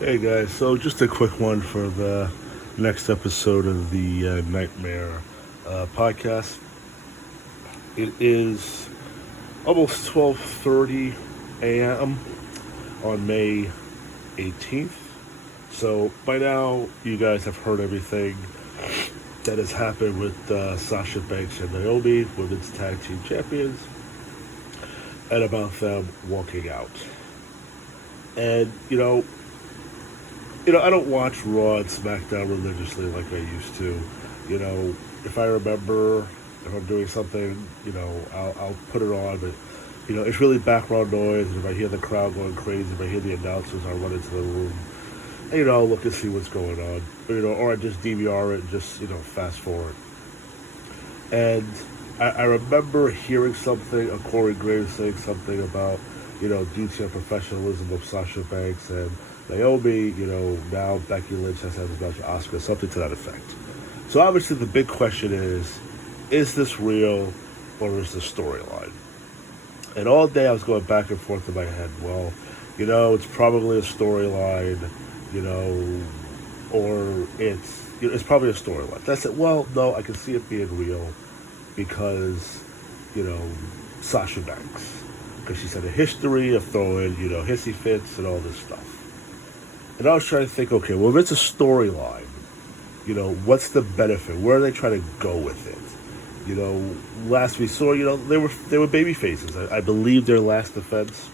Hey guys, so just a quick one for the next episode of the Nightmare podcast. It is almost 12:30 a.m. on May 18th. So by now you guys have heard everything that has happened with Sasha Banks and Naomi, women's tag team champions, and about them walking out. And I don't watch Raw and SmackDown religiously like I used to. You know, if I remember, if I'm doing something, I'll put it on. But it's really background noise. If I hear the crowd going crazy, if I hear the announcers, I'll run into the room. And, I'll look and see what's going on. Or I just DVR it and just fast forward. And I remember hearing something, a Corey Graves saying something about duty and professionalism of Sasha Banks and Naomi, now Becky Lynch has had this match with Asuka, something to that effect. So obviously the big question is this real or is this storyline? And all day I was going back and forth in my head, well, it's probably a storyline, or it's probably a storyline. That's it. Well, no, I can see it being real because, Sasha Banks. Because she's had a history of throwing, hissy fits and all this stuff. And I was trying to think, okay, well, if it's a storyline, what's the benefit? Where are they trying to go with it? Last we saw, they were baby faces. I believe their last defense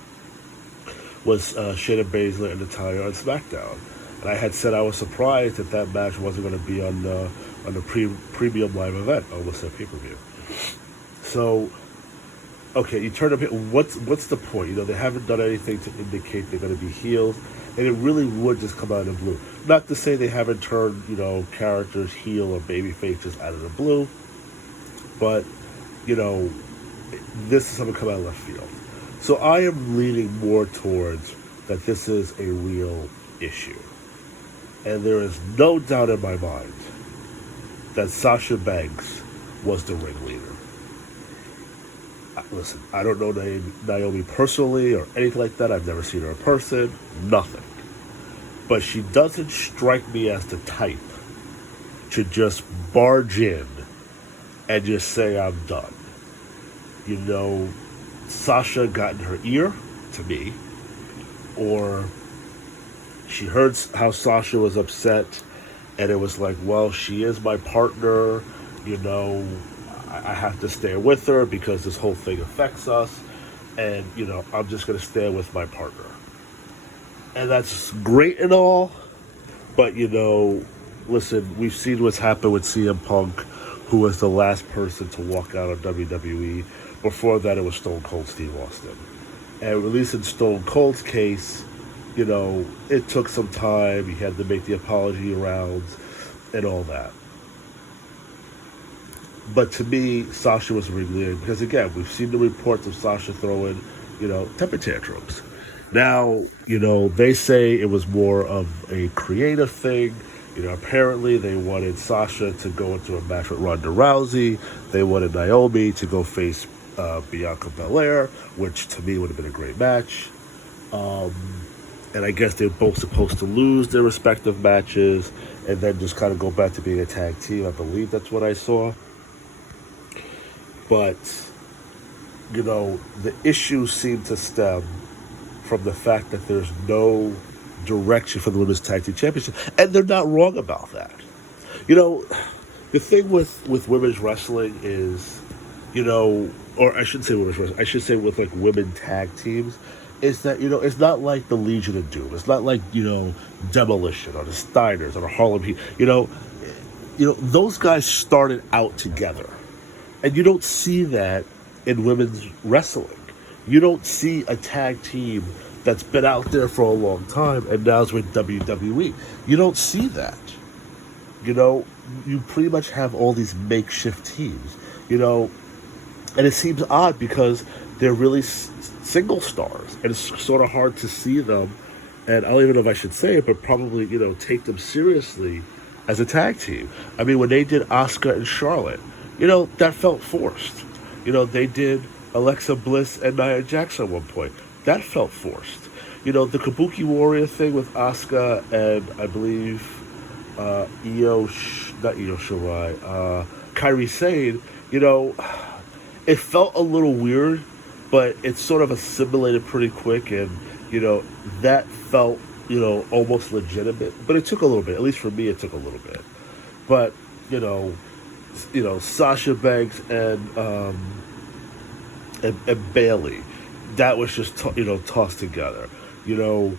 was Shayna Baszler and Natalya on SmackDown. And I had said I was surprised that match wasn't going to be on the premium live event, almost a pay-per-view. So, okay, you turn up here. What's the point? They haven't done anything to indicate they're going to be healed, and it really would just come out of the blue. Not to say they haven't turned characters heel or babyface just out of the blue, but this is something come out of left field. So I am leaning more towards that this is a real issue, and there is no doubt in my mind that Sasha Banks was the ringleader. Listen, I don't know Naomi personally or anything like that. I've never seen her in person. Nothing. But she doesn't strike me as the type to just barge in and just say, I'm done. Sasha got in her ear, to me, or she heard how Sasha was upset, and it was like, well, she is my partner, I have to stay with her because this whole thing affects us, and I'm just going to stay with my partner. And that's great and all, but listen, we've seen what's happened with CM Punk, who was the last person to walk out of WWE. Before that, it was Stone Cold Steve Austin. And at least in Stone Cold's case, it took some time. He had to make the apology rounds and all that. But to me, Sasha was ringleader because, again, we've seen the reports of Sasha throwing, temper tantrums. Now, they say it was more of a creative thing. Apparently they wanted Sasha to go into a match with Ronda Rousey. They wanted Naomi to go face Bianca Belair, which to me would have been a great match. And I guess they're both supposed to lose their respective matches and then just kind of go back to being a tag team. I believe that's what I saw. But, the issues seem to stem from the fact that there's no direction for the Women's Tag Team Championship. And they're not wrong about that. The thing with women's wrestling is, or I shouldn't say women's wrestling, I should say with like women tag teams, is that, it's not like the Legion of Doom. It's not like, Demolition or the Steiners or the Harlem Heat. Those guys started out together. And you don't see that in women's wrestling. You don't see a tag team that's been out there for a long time and now is with WWE. You don't see that. You pretty much have all these makeshift teams, and it seems odd because they're really single stars, and it's sort of hard to see them, and I don't even know if I should say it, but probably, take them seriously as a tag team. I mean, when they did Asuka and Charlotte, that felt forced. They did Alexa Bliss and Nia Jax at one point. That felt forced. The Kabuki Warrior thing with Asuka and I believe not Io Shirai, Kairi Sane, you know, it felt a little weird, but it sort of assimilated pretty quick, and you know that felt almost legitimate. But it took a little bit. At least for me, it took a little bit. But you know, Sasha Banks and Bailey, that was just tossed together. You know,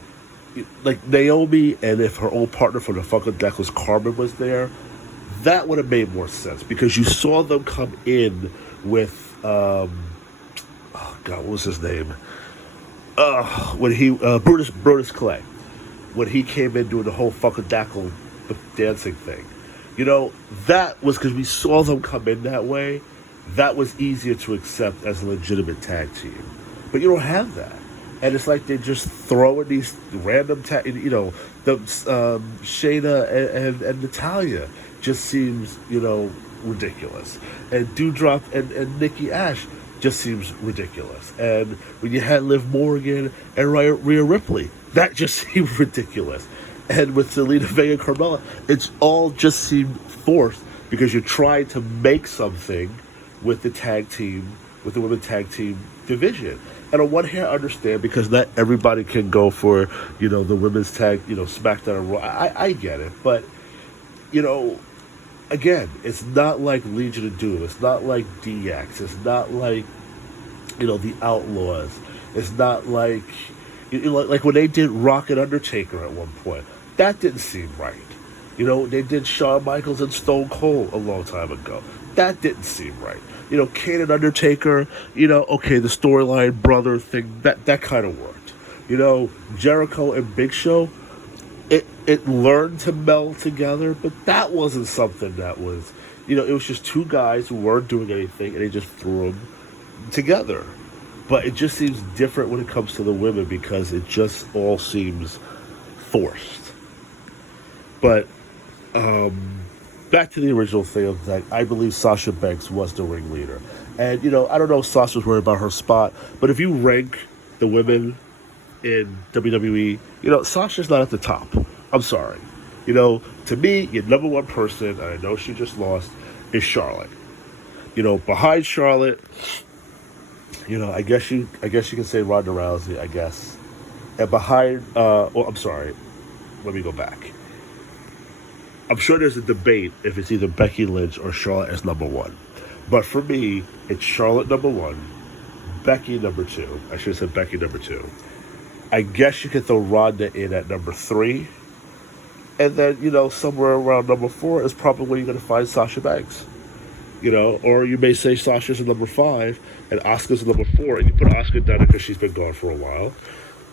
like Naomi, and if her old partner from the Funkle Deck was Carmen was there, that would have made more sense because you saw them come in with oh God, what was his name? When he Brutus Clay, when he came in doing the whole Funkadackle dancing thing, that was because we saw them come in that way. That was easier to accept as a legitimate tag team, but you don't have that, and it's like they just throw in these random the Shayna and Natalia just seems ridiculous, and Doudrop and Nikki Ash just seems ridiculous. And when you had Liv Morgan and Rhea Ripley, that just seemed ridiculous. And with Selena Vega and Carmella, it's all just seemed forced because you're trying to make something with the tag team, with the women's tag team division. And on one hand, I understand because not everybody can go for, the women's tag, SmackDown and Raw. I get it. But, again, it's not like Legion of Doom. It's not like DX. It's not like, the Outlaws. It's not like, like when they did Rock and Undertaker at one point. That didn't seem right. They did Shawn Michaels and Stone Cold a long time ago. That didn't seem right. Kane and Undertaker, okay, the storyline brother thing, that kind of worked. Jericho and Big Show, it learned to meld together, but that wasn't something that was, it was just two guys who weren't doing anything, and they just threw them together. But it just seems different when it comes to the women because it just all seems forced. But back to the original thing of that, I believe Sasha Banks was the ringleader. And, I don't know if Sasha's worried about her spot, but if you rank the women in WWE, Sasha's not at the top. I'm sorry. To me, your number one person, and I know she just lost, is Charlotte. Behind Charlotte, I guess you can say Ronda Rousey, I guess. And behind, I'm sorry, let me go back. I'm sure there's a debate if it's either Becky Lynch or Charlotte as number one. But for me, it's Charlotte number one, Becky number two. I should have said Becky number two. I guess you could throw Ronda in at number three. And then, somewhere around number four is probably where you're going to find Sasha Banks. Or you may say Sasha's at number five and Asuka's at number four, and you put Asuka down because she's been gone for a while.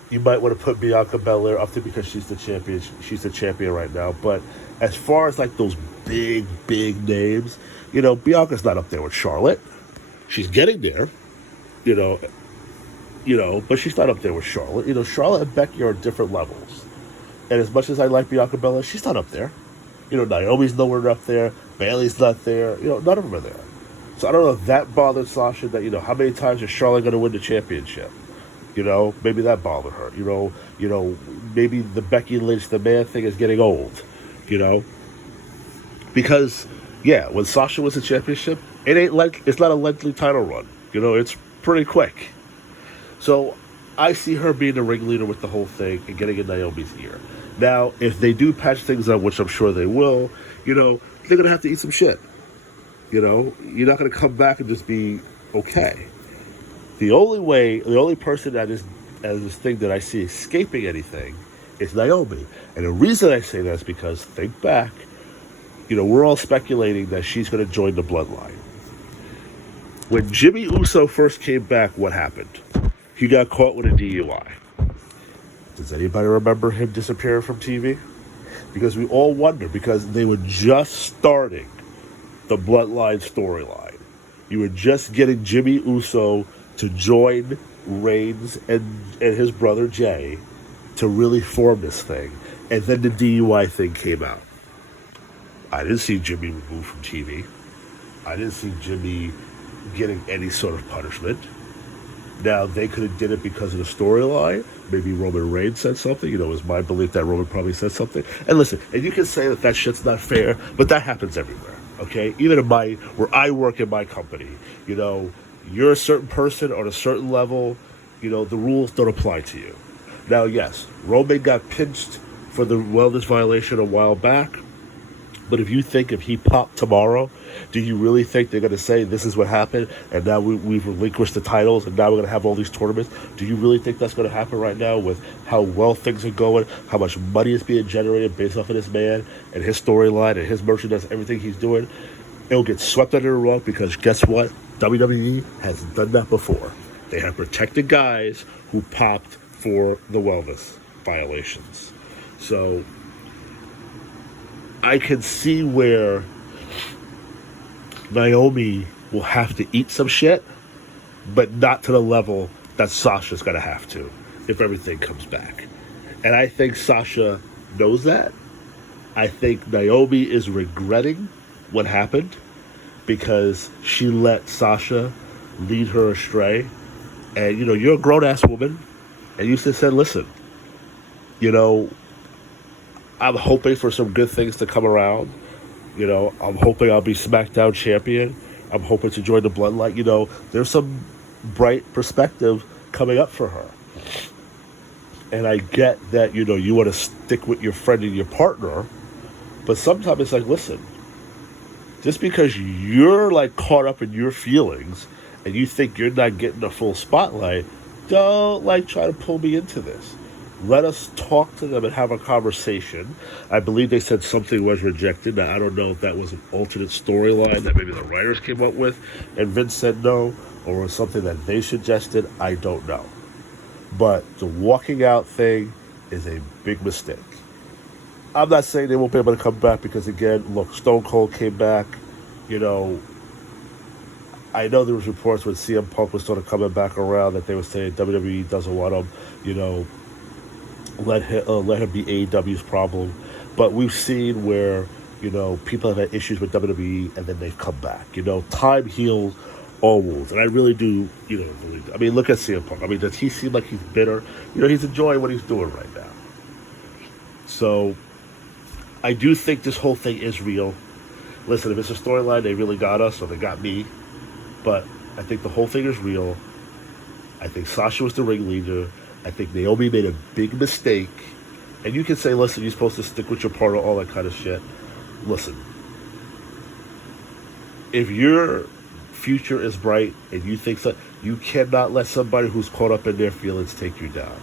You might want to put Bianca Belair up there because she's the champion. She's the champion right now. But as far as like those big names, Bianca's not up there with Charlotte. She's getting there, but she's not up there with Charlotte. Charlotte and Becky are different levels. And as much as I like Bianca Belair, she's not up there. Naomi's nowhere up there. Bailey's not there. None of them are there. So I don't know if that bothered Sasha that, how many times is Charlotte going to win the championship? Maybe that bothered her. Maybe the Becky Lynch, the man thing is getting old, Because, yeah, when Sasha wins the championship, it's not a lengthy title run. It's pretty quick. So I see her being the ringleader with the whole thing and getting in Naomi's ear. Now, if they do patch things up, which I'm sure they will, they're going to have to eat some shit. You're not going to come back and just be okay. The only person that is as this thing that I see escaping anything is Naomi. And the reason I say that is because, think back, we're all speculating that she's going to join the bloodline. When Jimmy Uso first came back, what happened? He got caught with a DUI. Does anybody remember him disappearing from TV? Because we all wonder, because they were just starting the bloodline storyline. You were just getting Jimmy Uso to join Reigns and his brother Jay to really form this thing. And then the DUI thing came out. I didn't see Jimmy removed from TV. I didn't see Jimmy getting any sort of punishment. Now, they could have did it because of the storyline. Maybe Roman Reigns said something. You know, it was my belief that Roman probably said something. And listen, and you can say that that shit's not fair, but that happens everywhere, okay? Even in where I work in my company, you know, you're a certain person on a certain level, you know, the rules don't apply to you. Now, yes, Roman got pinched for the wellness violation a while back. But if he popped tomorrow, do you really think they're going to say this is what happened and now we've relinquished the titles and now we're going to have all these tournaments? Do you really think that's going to happen right now with how well things are going, how much money is being generated based off of this man and his storyline and his merchandise, everything he's doing? It'll get swept under the rug because guess what? WWE has done that before. They have protected guys who popped for the wellness violations. So I can see where Naomi will have to eat some shit, but not to the level that Sasha's going to have to if everything comes back. And I think Sasha knows that. I think Naomi is regretting what happened because she let Sasha lead her astray. And, you know, you're a grown-ass woman, and you just said, listen, you know, I'm hoping for some good things to come around. You know, I'm hoping I'll be SmackDown champion. I'm hoping to join the Bloodline. You know, there's some bright perspective coming up for her. And I get that, you know, you want to stick with your friend and your partner. But sometimes it's like, listen, just because you're like caught up in your feelings and you think you're not getting the full spotlight, don't like try to pull me into this. Let us talk to them and have a conversation. I believe they said something was rejected. Now, I don't know if that was an alternate storyline that maybe the writers came up with and Vince said no, or was something that they suggested. I don't know. But the walking out thing is a big mistake. I'm not saying they won't be able to come back because, again, look, Stone Cold came back. You know, I know there was reports when CM Punk was sort of coming back around that they were saying WWE doesn't want him, you know, let him be AEW's problem. But we've seen where, you know, people have had issues with WWE and then they've come back. You know, time heals all wounds. And I really do, you know, believe that. I mean, look at CM Punk. I mean, does he seem like he's bitter? You know, he's enjoying what he's doing right now. So I do think this whole thing is real. Listen, if it's a storyline, they really got us or they got me. But I think the whole thing is real. I think Sasha was the ringleader. I think Naomi made a big mistake. And you can say, listen, you're supposed to stick with your partner, all that kind of shit. Listen, if your future is bright and you think so, you cannot let somebody who's caught up in their feelings take you down.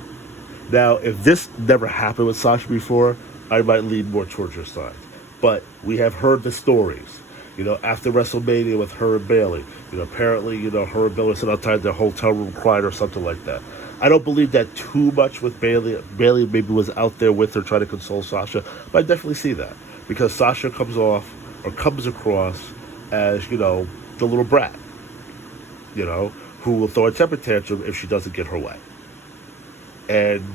Now, if this never happened with Sasha before, I might lean more towards your side. But we have heard the stories. You know, after WrestleMania with her and Bayley, you know, apparently, you know, her and Bayley sat outside their hotel room crying or something like that. I don't believe that too much with Bayley. Bayley maybe was out there with her trying to console Sasha, but I definitely see that because Sasha comes across as, you know, the little brat, you know, who will throw a temper tantrum if she doesn't get her way. And,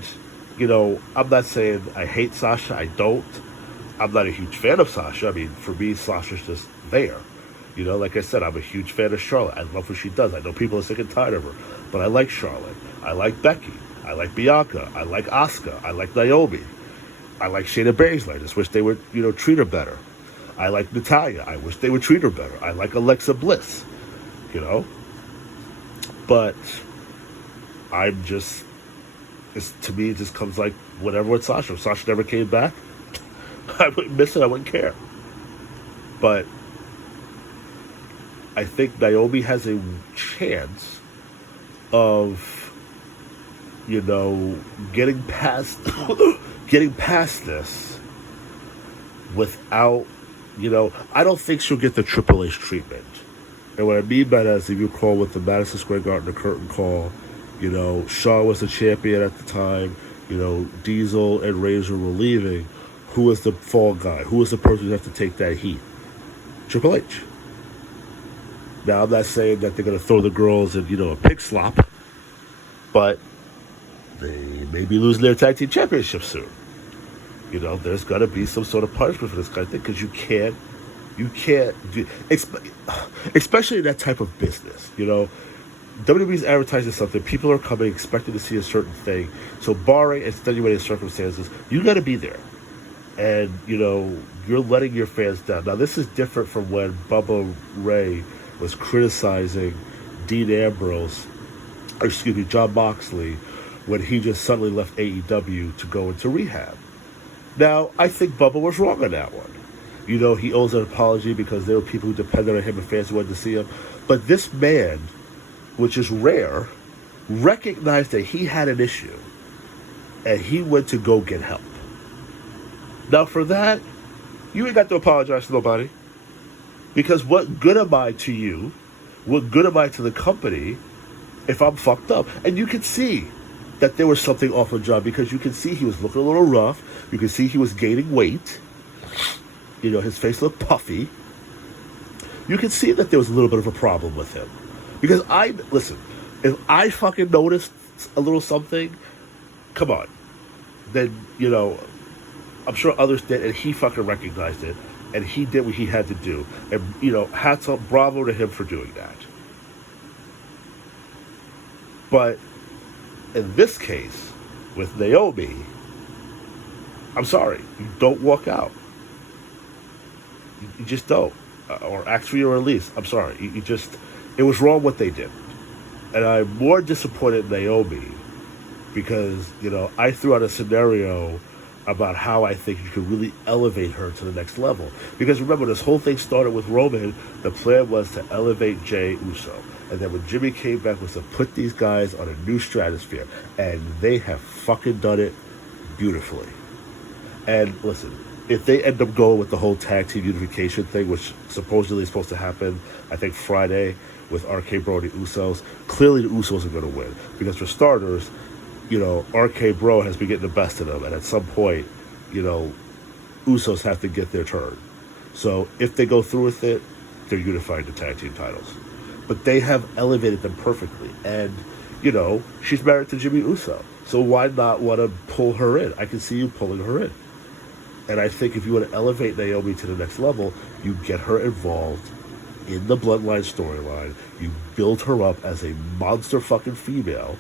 you know, I'm not saying I hate Sasha. I don't. I'm not a huge fan of Sasha. I mean, for me, Sasha's just there. You know, like I said, I'm a huge fan of Charlotte. I love what she does. I know people are sick and tired of her, but I like Charlotte. I like Becky. I like Bianca. I like Asuka. I like Naomi. I like Shayna Baszler. I just wish they would, you know, treat her better. I like Natalya. I wish they would treat her better. I like Alexa Bliss, you know. But I'm just, to me, it just comes like whatever with Sasha. If Sasha never came back, I wouldn't miss it. I wouldn't care. But I think Naomi has a chance of, you know, getting past this without, you know, I don't think she'll get the Triple H treatment. And what I mean by that is, if you recall with the Madison Square Garden, the curtain call, you know, Shaw was the champion at the time, you know, Diesel and Razor were leaving. Who was the fall guy? Who was the person who had to take that heat? Triple H. Now, I'm not saying that they're going to throw the girls in, you know, a pig slop, but they may be losing their tag team championship soon. You know, there's got to be some sort of punishment for this kind of thing because you can't do, especially in that type of business, you know. WWE's advertising something. People are coming expecting to see a certain thing. So, barring extenuating circumstances, you got to be there. And, you're letting your fans down. Now, this is different from when Bubba Ray was criticizing Dean Ambrose, or excuse me, John Moxley, when he just suddenly left AEW to go into rehab. Now, I think Bubba was wrong on that one. He owes an apology because there were people who depended on him and fans who wanted to see him. But this man, which is rare, recognized that he had an issue and he went to go get help. Now, for that, you ain't got to apologize to nobody. Because what good am I to you? What good am I to the company if I'm fucked up? And you can see that there was something off with John because you can see he was looking a little rough. You can see he was gaining weight. His face looked puffy. You can see that there was a little bit of a problem with him. Because listen, if I fucking noticed a little something, come on. Then, I'm sure others did, and he fucking recognized it. And he did what he had to do. And, hats off, bravo to him for doing that. But in this case, with Naomi, I'm sorry, you don't walk out. You just don't. Or ask for your release. I'm sorry. It was wrong what they did. And I'm more disappointed in Naomi because, I threw out a scenario about how I think you could really elevate her to the next level. Because remember, this whole thing started with Roman. The plan was to elevate Jey Uso. And then when Jimmy came back was to put these guys on a new stratosphere. And they have fucking done it beautifully. And listen, if they end up going with the whole tag team unification thing, which supposedly is supposed to happen, I think Friday, with RK Bro and the Usos, clearly the Usos are going to win. Because for starters, RK Bro has been getting the best of them. And at some point, Usos have to get their turn. So if they go through with it, they're unifying the tag team titles. But they have elevated them perfectly. And, she's married to Jimmy Uso. So why not want to pull her in? I can see you pulling her in. And I think if you want to elevate Naomi to the next level, you get her involved in the Bloodline storyline. You build her up as a monster fucking female.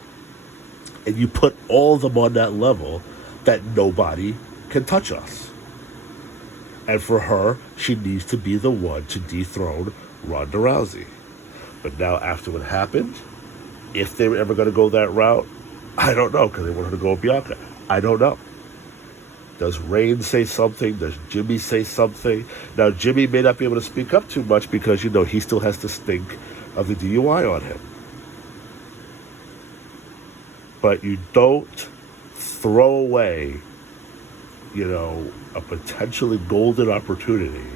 And you put all of them on that level that nobody can touch us. And for her, she needs to be the one to dethrone Ronda Rousey. But now after what happened, if they were ever going to go that route, I don't know, because they want her to go with Bianca. I don't know. Does Reigns say something? Does Jimmy say something? Now, Jimmy may not be able to speak up too much because, he still has the stink of the DUI on him. But you don't throw away, a potentially golden opportunity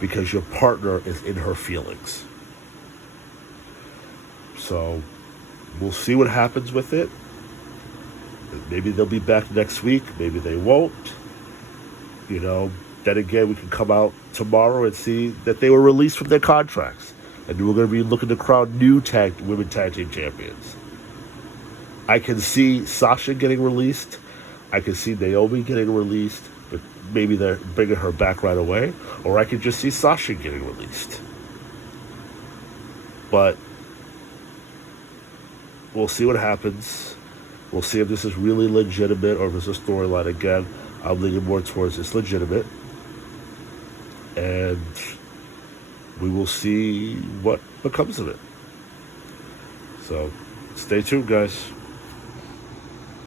because your partner is in her feelings. So, we'll see what happens with it. Maybe they'll be back next week. Maybe they won't. Then again, we can come out tomorrow and see that they were released from their contracts. And we're going to be looking to crown new women tag team champions. I can see Sasha getting released. I can see Naomi getting released. But maybe they're bringing her back right away. Or I can just see Sasha getting released. But we'll see what happens. We'll see if this is really legitimate or if it's a storyline again. I'm leaning more towards it's legitimate. And we will see what becomes of it. So, stay tuned, guys.